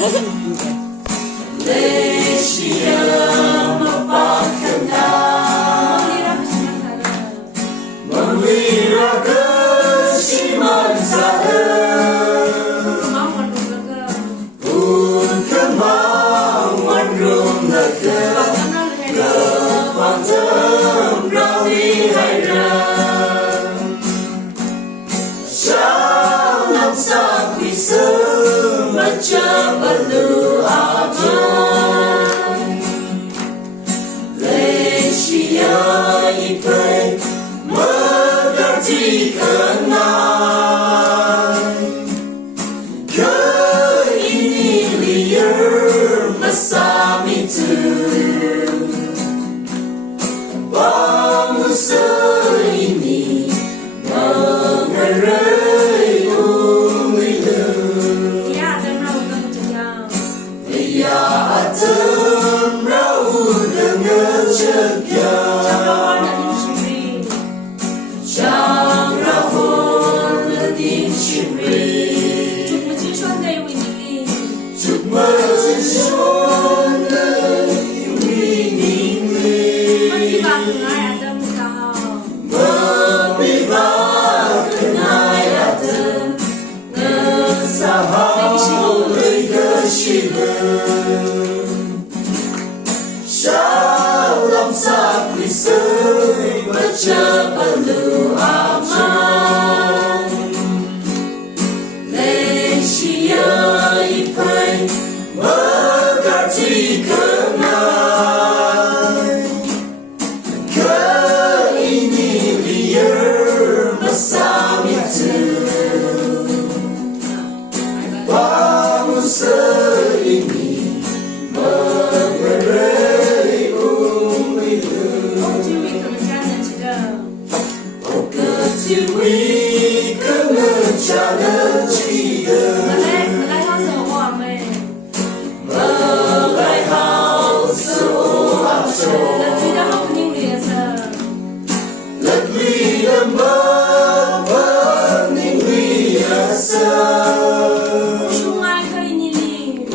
Malaysia mapagkanda Mamira kesiman sa'en Un kemauan rung lega Kepatem rawi hairan Shalom sakwi semacam perlu aman Malaysia ipai mengerti kenal Ke ini liar masa itu Bangsa ini mengerai ulilu Ya atem rau dengan cegah Chàng rahon din chimri Chúc mơ chinh xuân đầy vì ninh Chúc mơ chinh xuân đầy vì ninh Mơ bi ba thân ai atem Ngân sa hao lời cơ chi vâng Shalom sa quý sơi Baca perlu aman Malaysia ipai